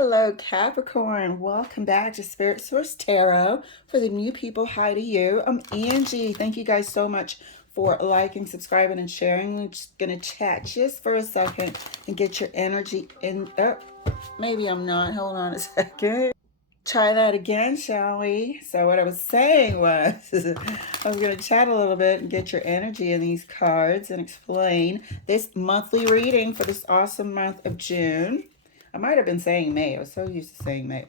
Hello, Capricorn. Welcome back to Spirit Source Tarot. For the new people, hi to you. I'm Angie. Thank you guys so much for liking, subscribing, and sharing. We're just going to chat just for a second and get your energy in. Oh, maybe I'm not. Hold on a second. Try that again, shall we? So what I was saying was I was going to chat a little bit and get your energy in these cards and explain this monthly reading for this awesome month of June. I might have been saying May. I was so used to saying May.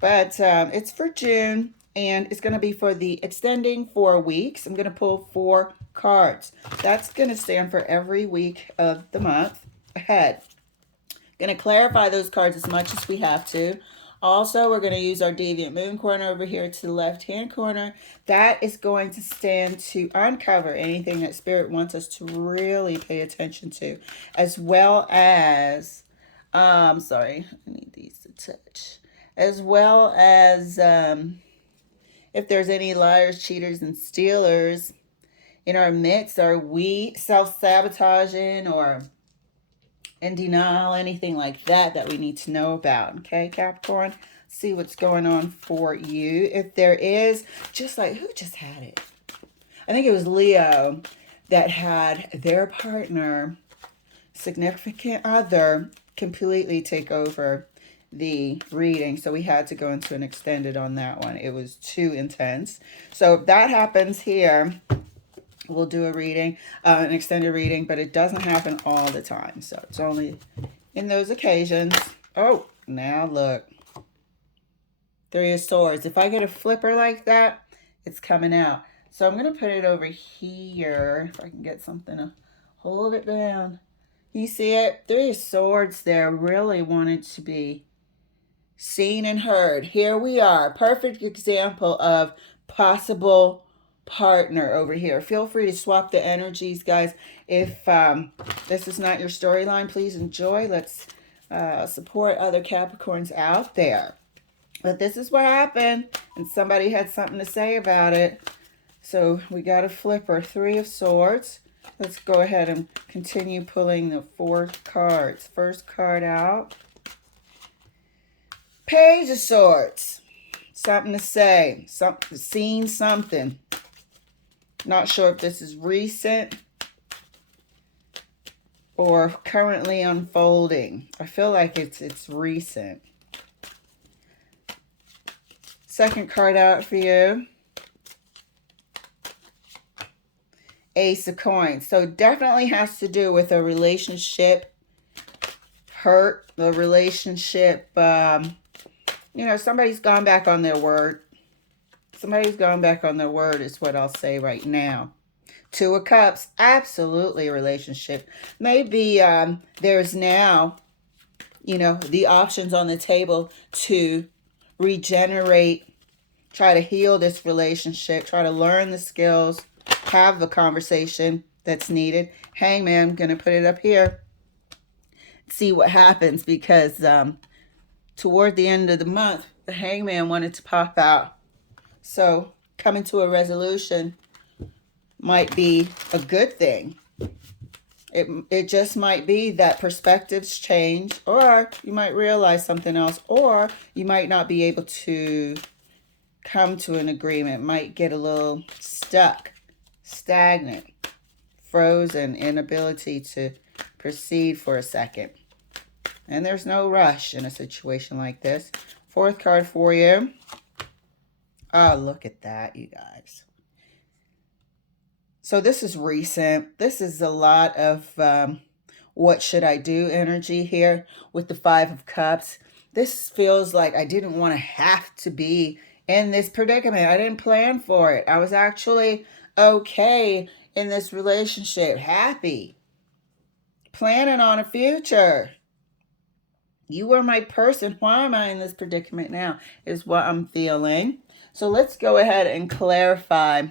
But it's for June, and it's going to be for the extending 4 weeks. I'm going to pull 4 cards. That's going to stand for every week of the month ahead. Going to clarify those cards as much as we have to. Also, we're going to use our Deviant Moon corner over here to the left-hand corner. That is going to stand to uncover anything that Spirit wants us to really pay attention to, as well as, sorry, I need these to touch, as well as if there's any liars, cheaters, and stealers in our midst. Are we self-sabotaging or in denial, anything like that we need to know about? Okay, Capricorn, see what's going on for you. If there is, just like, who just had it? I think it was Leo that had their partner, significant other, completely take over the reading. So we had to go into an extended on that one. It was too intense. So if that happens here, we'll do a reading, an extended reading, but it doesn't happen all the time. So it's only in those occasions. Oh, now look. 3 of Swords. If I get a flipper like that, it's coming out. So I'm going to put it over here. If I can get something to hold it down. You see it? 3 of Swords there really wanted to be seen and heard. Here we are. Perfect example of possible partner over here. Feel free to swap the energies, guys. If this is not your storyline, please enjoy. Let's support other Capricorns out there. But this is what happened, and somebody had something to say about it. So we got a flipper. 3 of Swords. Let's go ahead and continue pulling the 4 cards. First card out. Page of Swords. Something to say. Seen something. Not sure if this is recent or currently unfolding. I feel like it's recent. Second card out for you. Ace of Coins. So definitely has to do with a relationship hurt, the relationship, somebody's gone back on their word. Somebody's gone back on their word is what I'll say right now. 2 of Cups, absolutely a relationship. Maybe there's now, the options on the table to regenerate, try to heal this relationship, try to learn the skills, have the conversation that's needed. Hangman, I'm going to put it up here. See what happens, because toward the end of the month, the Hangman wanted to pop out. So coming to a resolution might be a good thing. It just might be that perspectives change, or you might realize something else, or you might not be able to come to an agreement. Might get a little stuck, stagnant, frozen, inability to proceed for a second. And there's no rush in a situation like this. 4th card for you. Oh, look at that, you guys. So this is recent. This is a lot of what should I do energy here with the 5 of Cups. This feels like I didn't want to have to be in this predicament. I didn't plan for it. I was actually okay in this relationship, happy, planning on a future. You were my person. Why am I in this predicament now is what I'm feeling. So let's go ahead and clarify.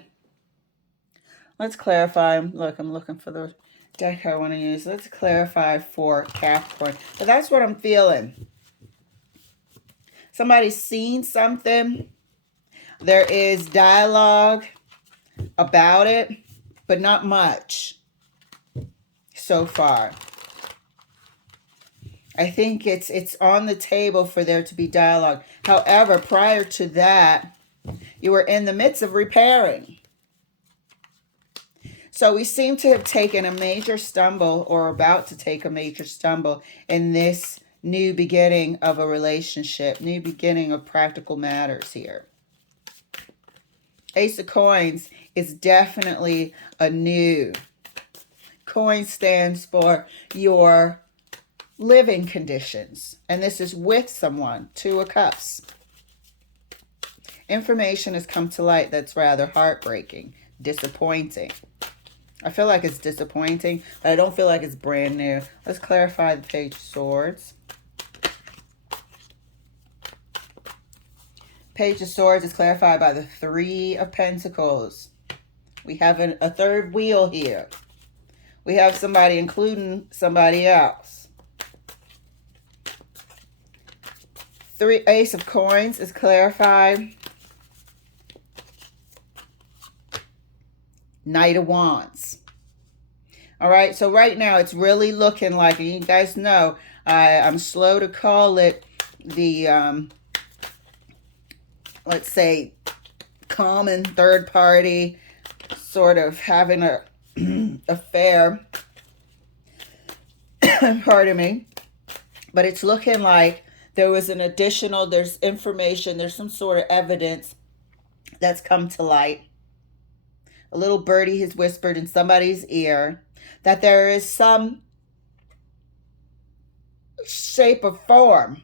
Let's clarify. Look, I'm looking for the deck I want to use. Let's clarify for Capricorn. But that's what I'm feeling. Somebody's seen something. There is dialogue about it, but not much so far. I think it's on the table for there to be dialogue. However, prior to that, you were in the midst of repairing. So we seem to have taken a major stumble, or about to take a major stumble, in this new beginning of a relationship, new beginning of practical matters here. Ace of Coins is definitely a new. Coin stands for your living conditions. And this is with someone. Two of Cups. Information has come to light that's rather heartbreaking, disappointing. I feel like it's disappointing, but I don't feel like it's brand new. Let's clarify the Page of Swords. Page of Swords is clarified by the Three of Pentacles. We have a third wheel here. We have somebody including somebody else. Ace of Coins is clarified. Knight of Wands. All right, so right now it's really looking like, and you guys know, I'm slow to call it the, let's say, common third party, sort of having a affair. Pardon me. But it's looking like there was an additional, there's information, there's some sort of evidence that's come to light. A little birdie has whispered in somebody's ear that there is some shape or form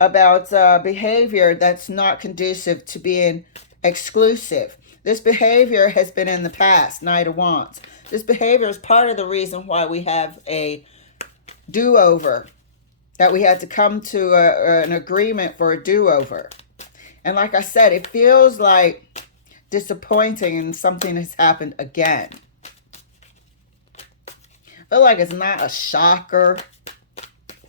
about behavior that's not conducive to being exclusive. This behavior has been in the past, Knight of Wands. This behavior is part of the reason why we have a do-over, that we had to come to an agreement for a do-over. And like I said, it feels like disappointing and something has happened again. I feel like it's not a shocker.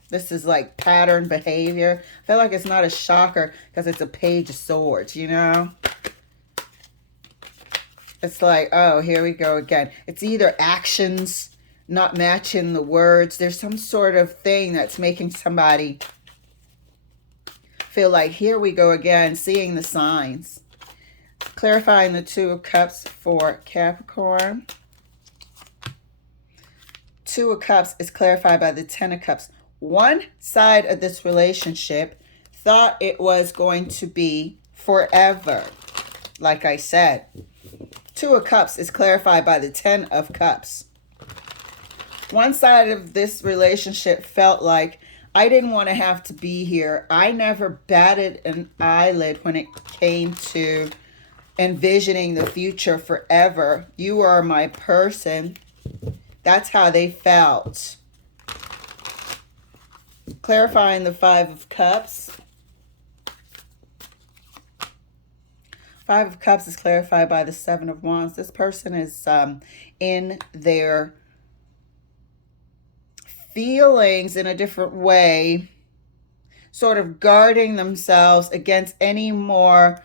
This is like pattern behavior. I feel like it's not a shocker because it's a Page of Swords, you know? It's like, oh, here we go again. It's either actions not matching the words. There's some sort of thing that's making somebody feel like, here we go again, seeing the signs. Clarifying the Two of Cups for Capricorn. Two of Cups is clarified by the Ten of Cups. One side of this relationship thought it was going to be forever. Like I said, Two of Cups is clarified by the Ten of Cups. One side of this relationship felt like, I didn't want to have to be here. I never batted an eyelid when it came to envisioning the future forever. You are my person. That's how they felt. Clarifying the Five of Cups. Five of Cups is clarified by the Seven of Wands. This person is in their feelings in a different way, sort of guarding themselves against any more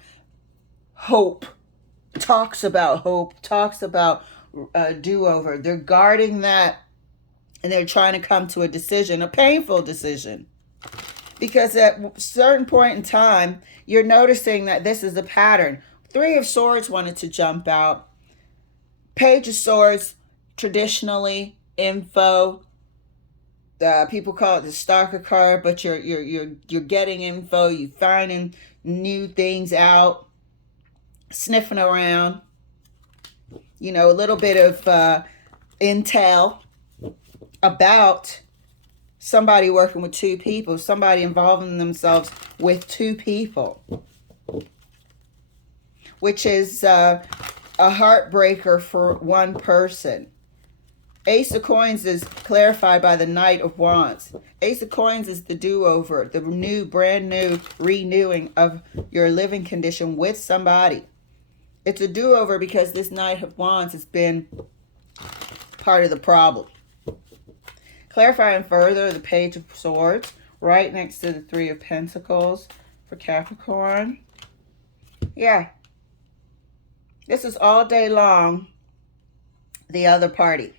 hope. Talks about hope, talks about do-over. They're guarding that, and they're trying to come to a decision, a painful decision. Because at a certain point in time, you're noticing that this is a pattern. Three of Swords wanted to jump out. Page of Swords, traditionally, info. People call it the stalker card, but you're getting info, you finding new things out, sniffing around, you know, a little bit of intel about somebody working with two people, somebody involving themselves with two people, which is a heartbreaker for one person. Ace of Coins is clarified by the Knight of Wands. Ace of Coins is the do-over, the new, brand new renewing of your living condition with somebody. It's a do-over because this Knight of Wands has been part of the problem. Clarifying further, the Page of Swords, right next to the Three of Pentacles for Capricorn. Yeah. This is all day long the other party.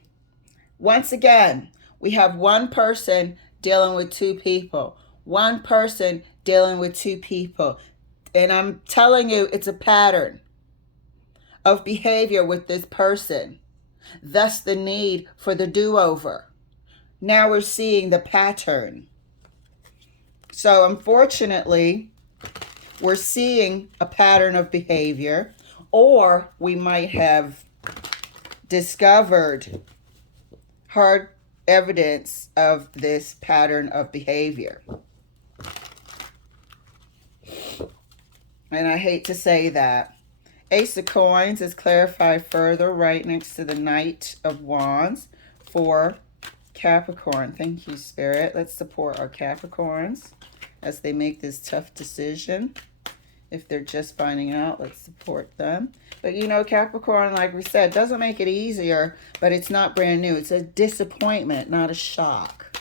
Once again, We have one person dealing with two people. One person dealing with two people. And I'm telling you, it's a pattern of behavior with this person. Thus the need for the do-over. Now we're seeing the pattern. So unfortunately, we're seeing a pattern of behavior, or we might have discovered hard evidence of this pattern of behavior. And I hate to say that. Ace of Coins is clarified further right next to the Knight of Wands for Capricorn. Thank you, Spirit. Let's support our Capricorns as they make this tough decision. If they're just finding out, let's support them. But you know, Capricorn, like we said, doesn't make it easier, but it's not brand new. It's a disappointment, not a shock.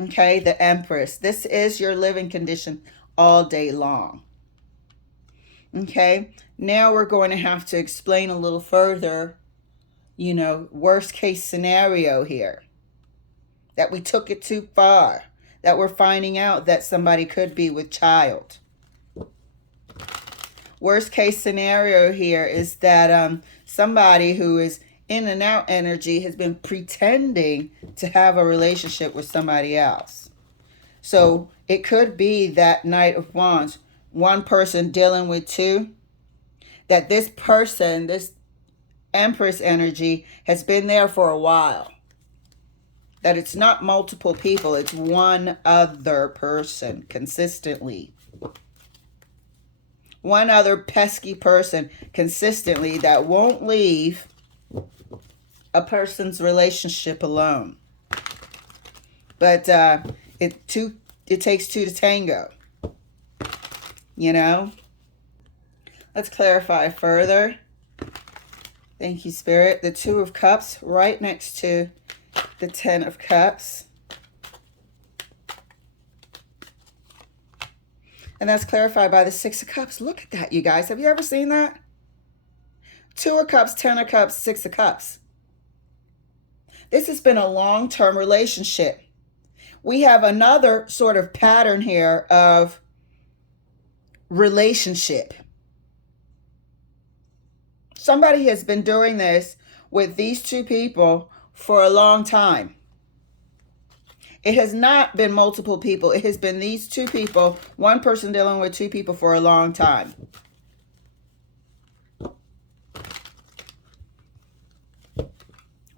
Okay, the Empress. This is your living condition all day long. Okay, now we're going to have to explain a little further, you know, worst case scenario here. That we took it too far. That we're finding out that somebody could be with child. Worst case scenario here is that somebody who is in and out energy has been pretending to have a relationship with somebody else. So it could be that Knight of Wands, one person dealing with two, that this person, this Empress energy has been there for a while. That it's not multiple people, it's one other person consistently. One other pesky person consistently that won't leave a person's relationship alone. But it takes two to tango. You know? Let's clarify further. Thank you, Spirit. The Two of Cups right next to the Ten of Cups. And that's clarified by the Six of Cups. Look at that, you guys. Have you ever seen that? Two of Cups, Ten of Cups, Six of Cups. This has been a long-term relationship. We have another sort of pattern here of relationship. Somebody has been doing this with these two people for a long time. It has not been multiple people. It has been these two people, one person dealing with two people for a long time.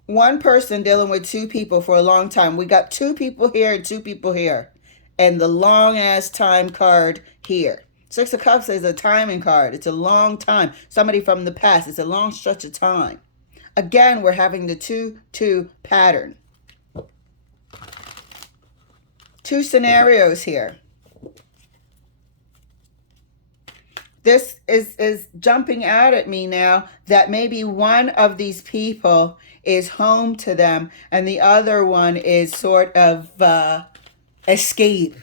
One person dealing with two people for a long time. We got two people here and two people here. And the long-ass time card here. Six of Cups is a timing card. It's a long time. Somebody from the past. It's a long stretch of time. Again, we're having the 2-2 pattern. Two scenarios here. This is jumping out at me now that maybe one of these people is home to them and the other one is sort of escape.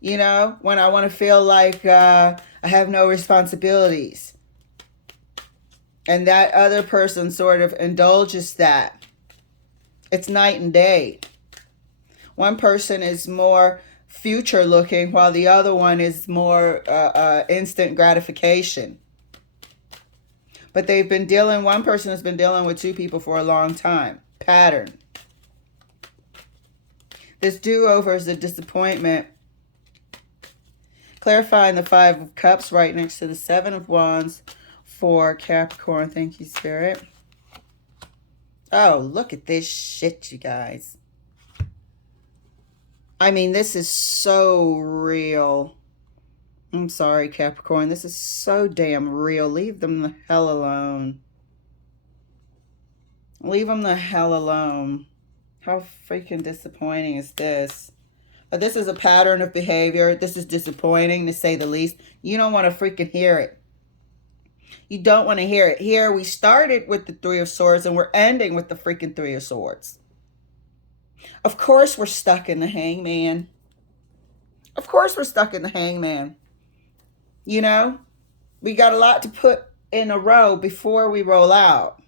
You know, when I want to feel like I have no responsibilities. And that other person sort of indulges that. It's night and day. One person is more future looking while the other one is more instant gratification. But they've been dealing, one person has been dealing with two people for a long time. Pattern. This do-over is a disappointment. Clarifying the Five of Cups right next to the Seven of Wands for Capricorn. Thank you, Spirit. Oh, look at this shit, you guys. I mean, this is so real. I'm sorry, Capricorn. This is so damn real. Leave them the hell alone. Leave them the hell alone. How freaking disappointing is this? This is a pattern of behavior. This is disappointing, to say the least. You don't want to freaking hear it. You don't want to hear it. Here, we started with the Three of Swords, and we're ending with the freaking Three of Swords. Of course we're stuck in the Hangman. Of course we're stuck in the Hangman. You know, we got a lot to put in a row before we roll out.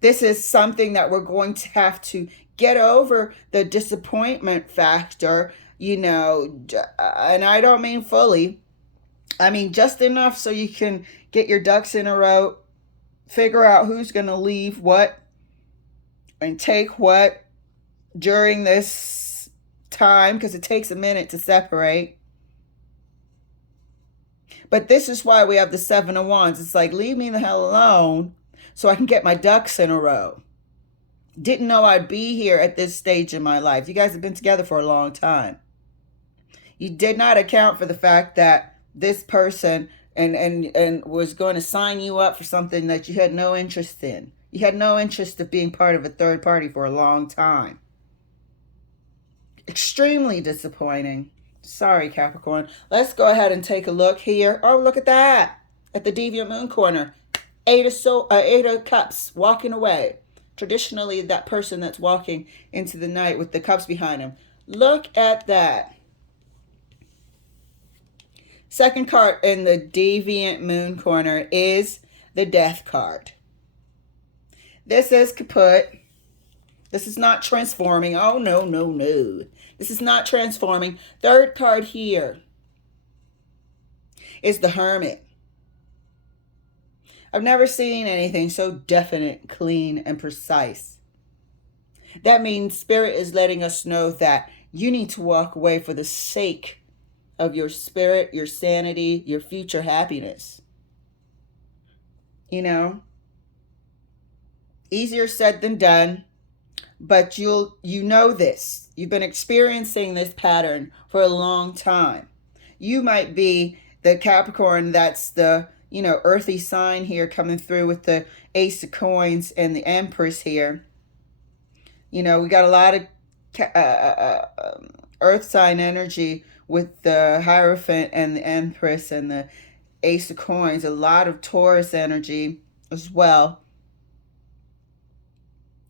This is something that we're going to have to get over the disappointment factor, you know, and I don't mean fully. I mean just enough so you can get your ducks in a row, figure out who's going to leave what and take what during this time, because it takes a minute to separate. But this is why we have the Seven of Wands. It's like, leave me the hell alone so I can get my ducks in a row. Didn't know I'd be here at this stage in my life. You guys have been together for a long time. You did not account for the fact that this person and was going to sign you up for something that you had no interest in. You had no interest of being part of a third party for a long time. Extremely disappointing. Sorry, Capricorn. Let's go ahead and take a look here. Oh, look at that. At the Deviant Moon corner. Eight of Cups walking away. Traditionally, that person that's walking into the night with the cups behind him. Look at that. Second card in the Deviant Moon corner is the Death card. This is kaput. This is not transforming. Oh, no, no, no. This is not transforming. Third card here is the Hermit. I've never seen anything so definite, clean, and precise. That means Spirit is letting us know that you need to walk away for the sake of your spirit, your sanity, your future happiness. You know, easier said than done, but you know this. You've been experiencing this pattern for a long time. You might be the Capricorn that's the, you know, earthy sign here coming through with the Ace of Coins and the Empress here. You know, we got a lot of earth sign energy with the Hierophant and the Empress and the Ace of Coins. A lot of Taurus energy as well.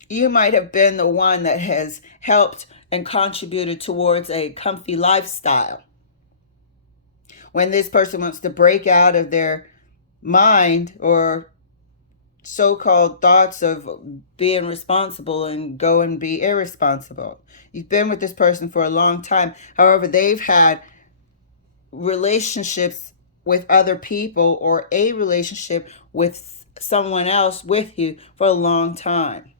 You might have been the one that has helped and contributed towards a comfy lifestyle. When this person wants to break out of their mind or so-called thoughts of being responsible and go and be irresponsible. You've been with this person for a long time. However, they've had relationships with other people or a relationship with someone else with you for a long time.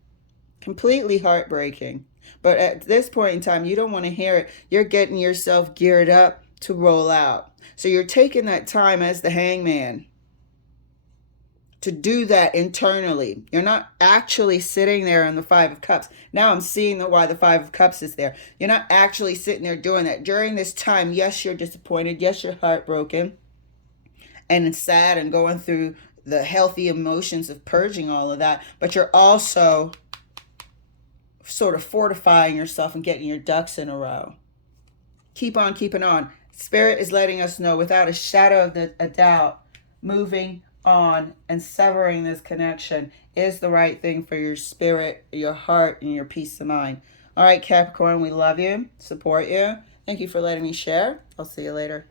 Completely heartbreaking. But at this point in time, you don't want to hear it. You're getting yourself geared up to roll out. So you're taking that time as the Hangman to do that internally. You're not actually sitting there on the Five of Cups. Now I'm seeing why the Five of Cups is there. You're not actually sitting there doing that. During this time, yes, you're disappointed. Yes, you're heartbroken and sad and going through the healthy emotions of purging all of that. But you're also sort of fortifying yourself and getting your ducks in a row. Keep on keeping on. Spirit is letting us know without a shadow of a doubt, moving on and severing this connection is the right thing for your spirit, your heart, and your peace of mind. All right, Capricorn, we love you, support you. Thank you for letting me share. I'll see you later.